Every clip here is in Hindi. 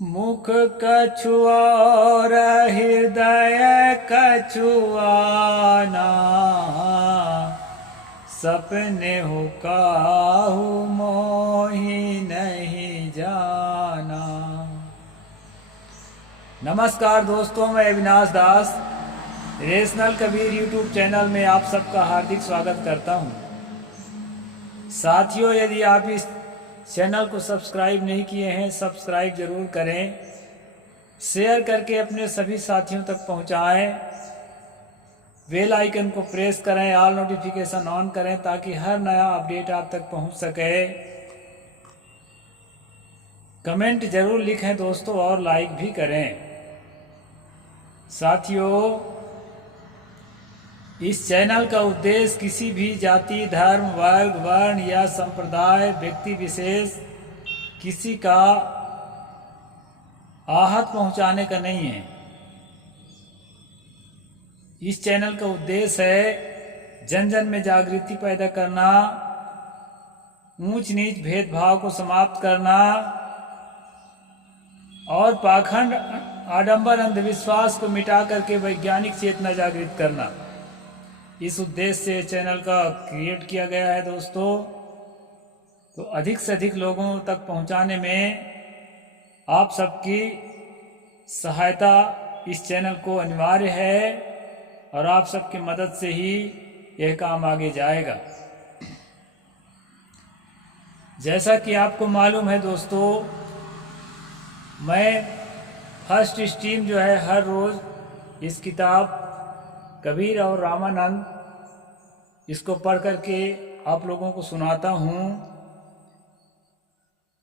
मुख कछुआर हृदय कछुआना, सपने हो काहू मोहि नहीं जाना। नमस्कार दोस्तों, मैं अविनाश दास रेशनल कबीर यूट्यूब चैनल में आप सबका हार्दिक स्वागत करता हूं। साथियों, यदि आप इस चैनल को सब्सक्राइब नहीं किए हैं, सब्सक्राइब जरूर करें, शेयर करके अपने सभी साथियों तक पहुंचाएं, बेल आइकन को प्रेस करें, ऑल नोटिफिकेशन ऑन करें ताकि हर नया अपडेट आप तक पहुंच सके। कमेंट जरूर लिखें दोस्तों और लाइक भी करें। साथियों, इस चैनल का उद्देश्य किसी भी जाति, धर्म, वर्ग, वर्ण या संप्रदाय, व्यक्ति विशेष किसी का आहत पहुंचाने का नहीं है। इस चैनल का उद्देश्य है जन जन में जागृति पैदा करना, ऊंच नीच भेदभाव को समाप्त करना और पाखंड, आडंबर, अंधविश्वास को मिटा करके वैज्ञानिक चेतना जागृत करना। इस उद्देश्य से चैनल का क्रिएट किया गया है दोस्तों। तो अधिक से अधिक लोगों तक पहुंचाने में आप सबकी सहायता इस चैनल को अनिवार्य है और आप सबकी मदद से ही यह काम आगे जाएगा। जैसा कि आपको मालूम है दोस्तों, मैं फर्स्ट स्ट्रीम जो है हर रोज़ इस किताब कबीर और रामानंद इसको पढ़ करके आप लोगों को सुनाता हूँ।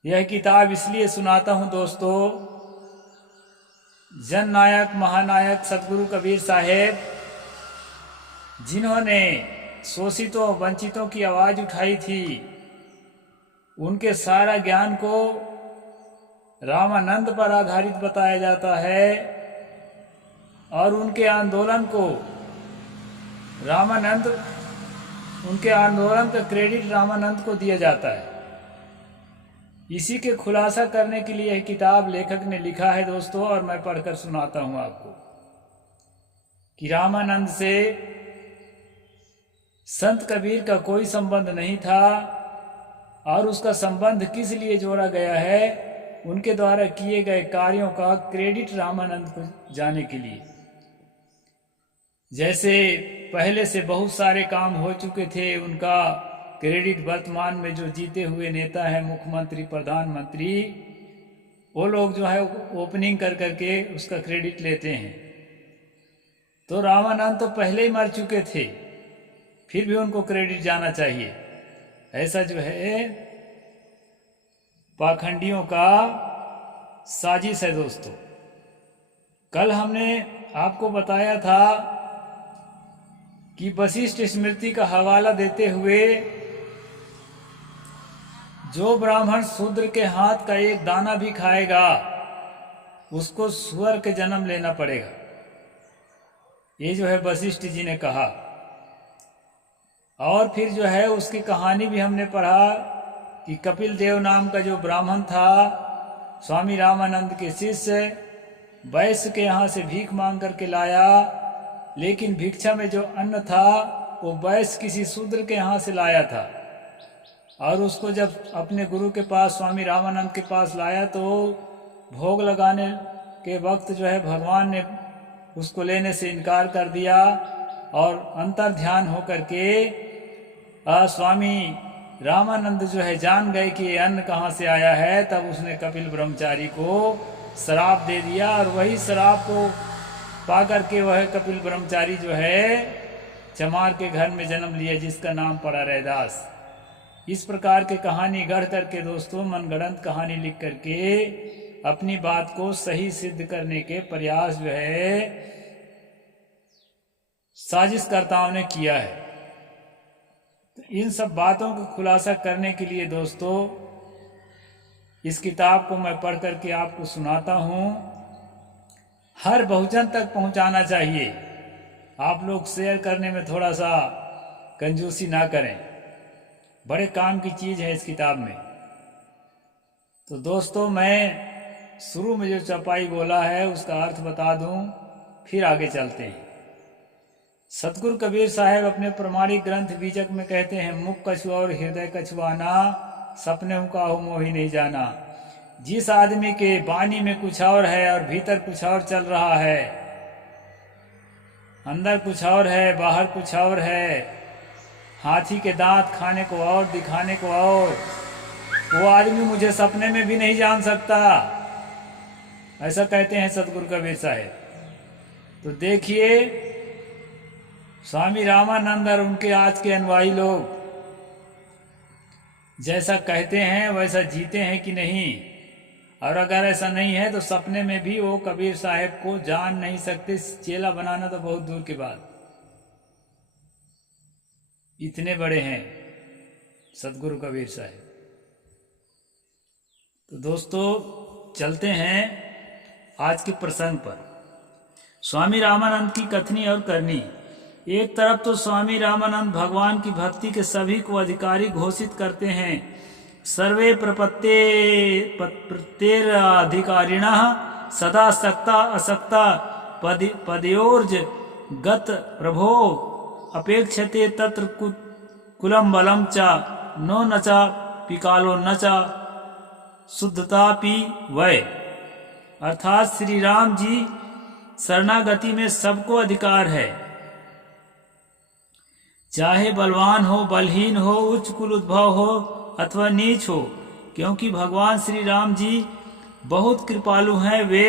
यह किताब इसलिए सुनाता हूँ दोस्तों, जन नायक महानायक सतगुरु कबीर साहेब, जिन्होंने शोषितों वंचितों की आवाज़ उठाई थी, उनके सारा ज्ञान को रामानंद पर आधारित बताया जाता है और उनके आंदोलन को उनके आंदोलन का क्रेडिट रामानंद को दिया जाता है। इसी के खुलासा करने के लिए यह किताब लेखक ने लिखा है दोस्तों, और मैं पढ़कर सुनाता हूं आपको कि रामानंद से संत कबीर का कोई संबंध नहीं था और उसका संबंध किस लिए जोड़ा गया है, उनके द्वारा किए गए कार्यों का क्रेडिट रामानंद को जाने के लिए। जैसे पहले से बहुत सारे काम हो चुके थे, उनका क्रेडिट वर्तमान में जो जीते हुए नेता है, मुख्यमंत्री, प्रधानमंत्री, वो लोग जो है ओपनिंग कर करके उसका क्रेडिट लेते हैं। तो रामानंद तो पहले ही मर चुके थे, फिर भी उनको क्रेडिट जाना चाहिए। ऐसा जो है पाखंडियों का साजिश है दोस्तों। कल हमने आपको बताया था कि वशिष्ठ स्मृति का हवाला देते हुए जो ब्राह्मण शूद्र के हाथ का एक दाना भी खाएगा उसको सुअर के जन्म लेना पड़ेगा। ये जो है वशिष्ठ जी ने कहा। और फिर जो है उसकी कहानी भी हमने पढ़ा कि कपिल देव नाम का जो ब्राह्मण था, स्वामी रामानंद के शिष्य, वैश्य के यहाँ से भीख मांग करके लाया, लेकिन भिक्षा में जो अन्न था वो वैश्य किसी शूद्र के यहाँ से लाया था और उसको जब अपने गुरु के पास, स्वामी रामानंद के पास लाया तो भोग लगाने के वक्त जो है भगवान ने उसको लेने से इनकार कर दिया और अंतर ध्यान हो करके स्वामी रामानंद जो है जान गए कि ये अन्न कहाँ से आया है। तब उसने कपिल ब्रह्मचारी को श्राप दे दिया और वही श्राप को पा करके वह कपिल ब्रह्मचारी जो है चमार के घर में जन्म लिया, जिसका नाम पड़ा रैदास। इस प्रकार के कहानी गढ़ करके दोस्तों, मनगढ़ंत कहानी लिख करके अपनी बात को सही सिद्ध करने के प्रयास जो है साजिशकर्ताओं ने किया है। तो इन सब बातों को खुलासा करने के लिए दोस्तों इस किताब को मैं पढ़ करके आपको सुनाता हूँ। हर बहुजन तक पहुंचाना चाहिए। आप लोग शेयर करने में थोड़ा सा कंजूसी ना करें, बड़े काम की चीज़ है इस किताब में। तो दोस्तों मैं शुरू में जो चौपाई बोला है उसका अर्थ बता दूं, फिर आगे चलते हैं। सतगुरु कबीर साहब अपने प्रमाणिक ग्रंथ बीजक में कहते हैं, मुख कछुआ और हृदय कछुआना, सपने काहू मोही नहीं जाना। जिस आदमी के वाणी में कुछ और है और भीतर कुछ और चल रहा है, अंदर कुछ और है बाहर कुछ और है, हाथी के दांत खाने को और दिखाने को और, वो आदमी मुझे सपने में भी नहीं जान सकता, ऐसा कहते हैं सतगुरु कबीर साहब। तो देखिए, स्वामी रामानंद और उनके आज के अनुयायी लोग जैसा कहते हैं वैसा जीते हैं कि नहीं, और अगर ऐसा नहीं है तो सपने में भी वो कबीर साहब को जान नहीं सकते। चेला बनाना तो बहुत दूर की बात, इतने बड़े हैं सतगुरु कबीर साहब। तो दोस्तों चलते हैं आज के प्रसंग पर। स्वामी रामानंद की कथनी और करनी। एक तरफ तो स्वामी रामानंद भगवान की भक्ति के सभी को अधिकारी घोषित करते हैं, सर्वे प्रत्येराधिकारिणः सदा सक्ता असक्ता पदयोर्ज गत प्रभो अपेक्षते तत्र कुलम बलम च नो न च पिकालो न च शुद्धतापि वै। अर्थात श्री राम जी शरणागति में सबको अधिकार है, चाहे बलवान हो बलहीन हो, उच्च कुल उद्भव हो अथवा नीच हो, क्योंकि भगवान श्री राम जी बहुत कृपालु हैं। वे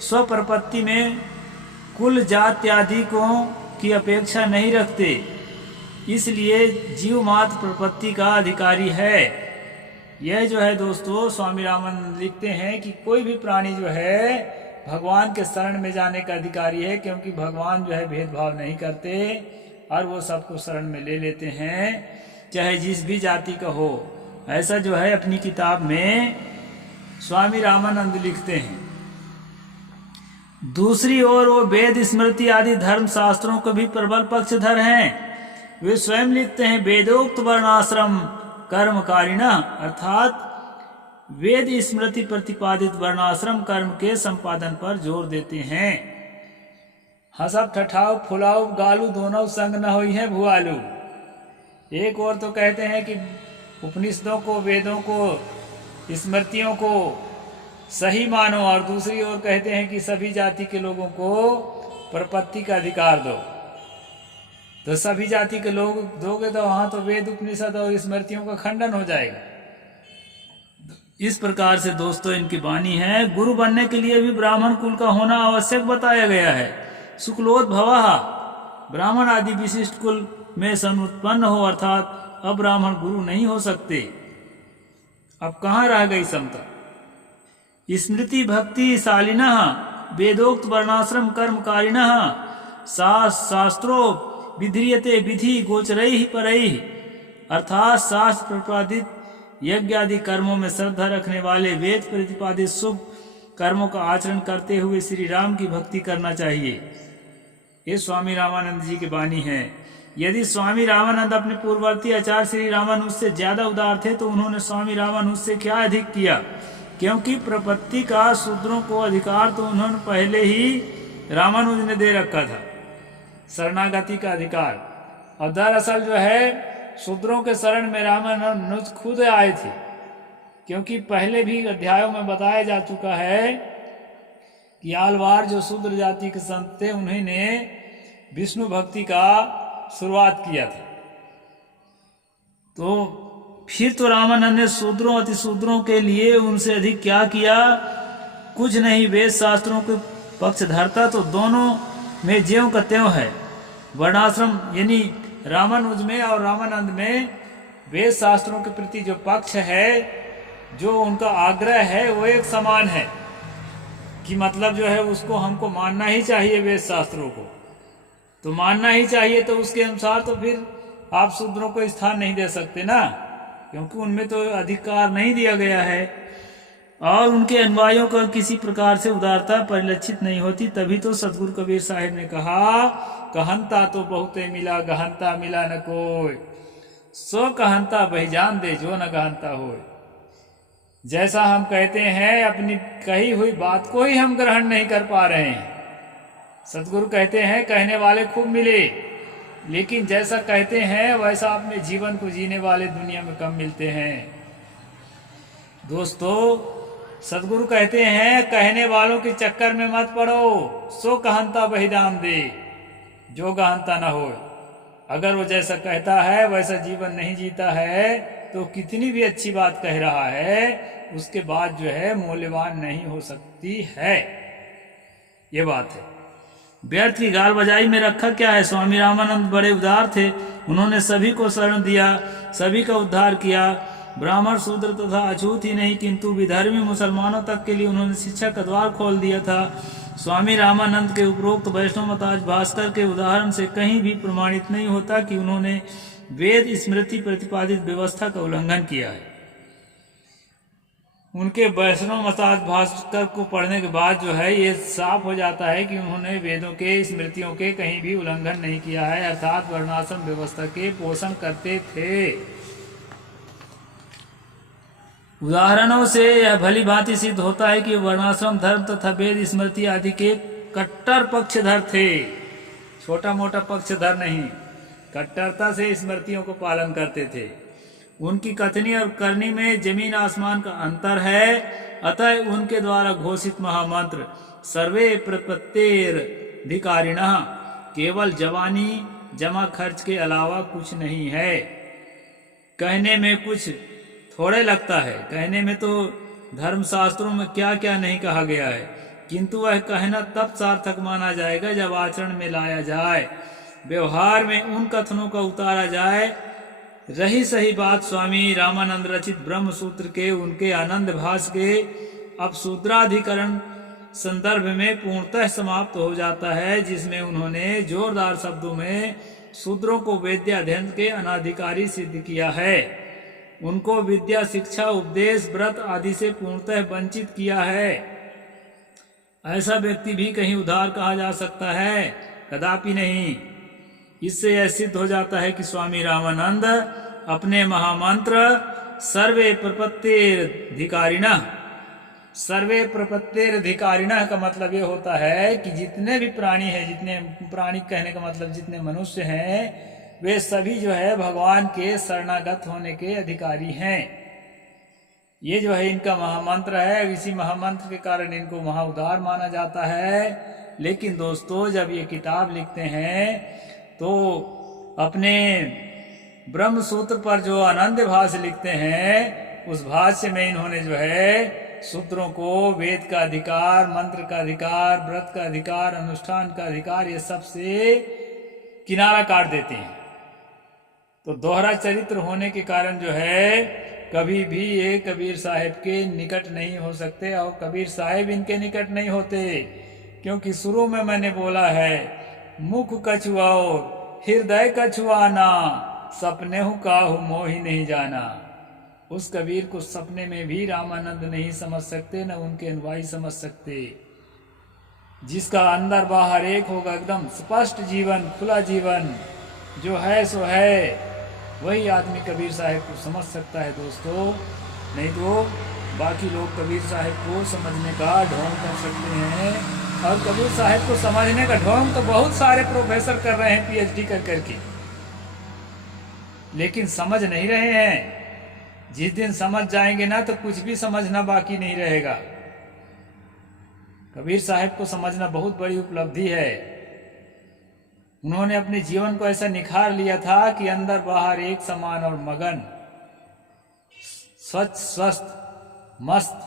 स्वप्रपत्ति में कुल जाति आदि को की अपेक्षा नहीं रखते, इसलिए जीव मात्र प्रपत्ति का अधिकारी है। यह जो है दोस्तों, स्वामी रामानंद लिखते हैं कि कोई भी प्राणी जो है भगवान के शरण में जाने का अधिकारी है, क्योंकि भगवान जो है भेदभाव नहीं करते और वो सबको शरण में ले लेते हैं, चाहे जिस भी जाति का हो। ऐसा जो है अपनी किताब में स्वामी रामानंद लिखते हैं। दूसरी ओर वो वेद स्मृति आदि धर्म शास्त्रों को भी प्रबल पक्षधर हैं। वे स्वयं लिखते हैं, वेदोक्त वर्णाश्रम कर्मकारिणः, अर्थात वेद स्मृति प्रतिपादित वर्णाश्रम कर्म के संपादन पर जोर देते हैं। हंसब ठठाओ फुलाओ गालू दोनों संग न होई है भुआलू। एक और तो कहते हैं कि उपनिषदों को, वेदों को, स्मृतियों को सही मानो, और दूसरी ओर कहते हैं कि सभी जाति के लोगों को प्रपत्ति का अधिकार दो। तो सभी जाति के लोग दोगे तो वहां तो वेद उपनिषद और स्मृतियों का खंडन हो जाएगा। इस प्रकार से दोस्तों इनकी वाणी है। गुरु बनने के लिए भी ब्राह्मण कुल का होना आवश्यक बताया गया है। शुक्लोद्भवः, ब्राह्मण आदि विशिष्ट कुल में समुत्पन्न हो, अर्थात अब्राह्मण गुरु नहीं हो सकते। अब कहाँ रह गई समता? स्मृति भक्ति शालिनः वेदोक्त वर्णाश्रम कर्मकारिणः शास्त्रो विध्रियते विधि गोचरैः परैः, अर्थात शास्त्र प्रतिपादित यज्ञ आदि कर्मों में श्रद्धा रखने वाले वेद प्रतिपादित शुभ कर्मों का आचरण करते हुए श्री राम की भक्ति करना चाहिए। ये स्वामी रामानंद जी की वाणी है। यदि स्वामी रामानंद अपने पूर्ववर्ती आचार्य श्री रामानुज से ज्यादा उदार थे तो उन्होंने स्वामी रामानुज से क्या अधिक किया, क्योंकि प्रपत्ति का शूद्रों को अधिकार तो उन्होंने पहले ही रामानुज ने दे रखा था, शरणागति का अधिकार। और दरअसल जो है शूद्रों के शरण में रामानुज खुद आए थे, क्योंकि पहले भी अध्यायों में बताया जा चुका है कि आलवार जो शूद्र जाति के संत थे उन्होंने विष्णु भक्ति का शुरुआत किया था। तो फिर तो रामानंद ने शूद्रों अति शूद्रों के लिए उनसे अधिक क्या किया? कुछ नहीं। वेद शास्त्रों के पक्षधरता तो दोनों में ज्यों का त्यों है। वर्णाश्रम यानी रामानुज में और रामानंद में वेद शास्त्रों के प्रति जो पक्ष है, जो उनका आग्रह है, वो एक समान है कि मतलब जो है उसको हमको मानना ही चाहिए। वेद शास्त्रों को तो मानना ही चाहिए, तो उसके अनुसार तो फिर आप शूद्रों को स्थान नहीं दे सकते ना, क्योंकि उनमें तो अधिकार नहीं दिया गया है और उनके अनुयायियों का किसी प्रकार से उदारता परिलक्षित नहीं होती। तभी तो सतगुरु कबीर साहब ने कहा, कहनता तो बहुते मिला, गहनता मिला न कोई, सो कहनता बही जान दे जो न गहनता होए। जैसा हम कहते हैं अपनी कही हुई बात को ही हम ग्रहण नहीं कर पा रहे हैं। सदगुरु कहते हैं कहने वाले खूब मिले, लेकिन जैसा कहते हैं वैसा अपने जीवन को जीने वाले दुनिया में कम मिलते हैं। दोस्तों, सदगुरु कहते हैं कहने वालों के चक्कर में मत पड़ो, सो कहनता वही दाम दे, जो गहनता न हो। अगर वो जैसा कहता है वैसा जीवन नहीं जीता है तो कितनी भी अच्छी बात कह रहा है उसके बाद जो है मूल्यवान नहीं हो सकती है। ये बात है। व्यर्थ की गाल बजाई में रखा क्या है। स्वामी रामानंद बड़े उदार थे, उन्होंने सभी को शरण दिया, सभी का उद्धार किया। ब्राह्मण शूद्र तथा अछूत ही नहीं किंतु विधर्मी मुसलमानों तक के लिए उन्होंने शिक्षा का द्वार खोल दिया था। स्वामी रामानंद के उपरोक्त वैष्णव मत आज भास्कर के उदाहरण से कहीं भी प्रमाणित नहीं होता कि उन्होंने वेद स्मृति प्रतिपादित व्यवस्था का उल्लंघन किया है। उनके वैष्णव मत आज भास्कर को पढ़ने के बाद जो है ये साफ हो जाता है कि उन्होंने वेदों के स्मृतियों के कहीं भी उल्लंघन नहीं किया है, अर्थात वर्णाश्रम व्यवस्था के पोषण करते थे। उदाहरणों से यह भली भांति सिद्ध होता है कि वर्णाश्रम धर्म तथा वेद स्मृति आदि के कट्टर पक्षधर थे, छोटा मोटा पक्षधर नहीं, कट्टरता से स्मृतियों को पालन करते थे। उनकी कथनी और करनी में जमीन आसमान का अंतर है। अतः उनके द्वारा घोषित महामंत्र सर्वे प्रपत्तेरधिकारिणः केवल जवानी जमा खर्च के अलावा कुछ नहीं है। कहने में कुछ थोड़े लगता है, कहने में तो धर्मशास्त्रों में क्या क्या नहीं कहा गया है, किंतु वह कहना तब सार्थक माना जाएगा जब आचरण में लाया जाए, व्यवहार में उन कथनों का उतारा जाए। रही सही बात स्वामी रामानंद रचित ब्रह्म सूत्र के उनके आनंद भास के अपसूत्राधिकरण संदर्भ में पूर्णतः समाप्त हो जाता है, जिसमें उन्होंने जोरदार शब्दों में शूद्रों को वेद्याध्ययन के अनाधिकारी सिद्ध किया है, उनको विद्या शिक्षा उपदेश व्रत आदि से पूर्णतः वंचित किया है। ऐसा व्यक्ति भी कहीं उधार कहा जा सकता है? कदापि नहीं। इससे यह सिद्ध हो जाता है कि स्वामी रामानंद अपने महामंत्र सर्वे प्रपत्तेरधिकारिणः, सर्वे प्रपत्तेरधिकारिणः का मतलब ये होता है कि जितने भी प्राणी हैं, जितने प्राणी कहने का मतलब जितने मनुष्य हैं, वे सभी जो है भगवान के शरणागत होने के अधिकारी हैं। ये जो है इनका महामंत्र है, इसी महामंत्र के कारण इनको महाउदार माना जाता है। लेकिन दोस्तों, जब ये किताब लिखते हैं तो अपने ब्रह्म सूत्र पर जो आनंद भाष्य लिखते हैं, उस भाष्य में इन्होंने जो है सूत्रों को वेद का अधिकार, मंत्र का अधिकार, व्रत का अधिकार, अनुष्ठान का अधिकार, ये सब से किनारा काट देते हैं। तो दोहरा चरित्र होने के कारण जो है कभी भी ये कबीर साहिब के निकट नहीं हो सकते और कबीर साहिब इनके निकट नहीं होते, क्योंकि शुरू में मैंने बोला है मुख कछुआओ हृदय कछुआना, सपने हूँ काहू मोही नहीं जाना। उस कबीर को सपने में भी रामानंद नहीं समझ सकते, न उनके अनुयायी समझ सकते। जिसका अंदर बाहर एक होगा, एकदम स्पष्ट जीवन, खुला जीवन, जो है सो है, वही आदमी कबीर साहिब को समझ सकता है दोस्तों। नहीं तो बाकी लोग कबीर साहिब को समझने का ढोंग कर सकते हैं, और कबीर साहिब को समझने का ढोंग तो बहुत सारे प्रोफेसर कर रहे हैं पीएचडी कर करके, लेकिन समझ नहीं रहे हैं। जिस दिन समझ जाएंगे ना तो कुछ भी समझना बाकी नहीं रहेगा। कबीर साहिब को समझना बहुत बड़ी उपलब्धि है। उन्होंने अपने जीवन को ऐसा निखार लिया था कि अंदर बाहर एक समान और मगन, स्वच्छ स्वस्थ मस्त,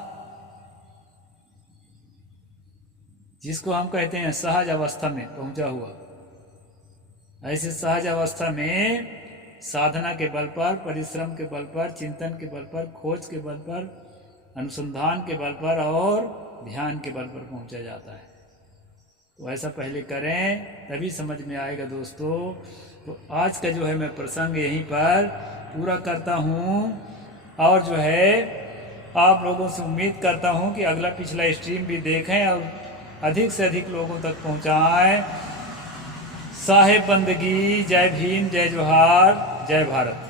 जिसको हम कहते हैं सहज अवस्था में पहुंचा हुआ। ऐसे सहज अवस्था में साधना के बल पर, परिश्रम के बल पर, चिंतन के बल पर, खोज के बल पर, अनुसंधान के बल पर और ध्यान के बल पर पहुंचा जाता है। तो ऐसा पहले करें, तभी समझ में आएगा दोस्तों। तो आज का जो है मैं प्रसंग यहीं पर पूरा करता हूँ, और जो है आप लोगों से उम्मीद करता हूँ कि अगला पिछला स्ट्रीम भी देखें और अधिक से अधिक लोगों तक पहुँचाएं। साहेब बंदगी। जय भीम, जय जोहार, जय भारत।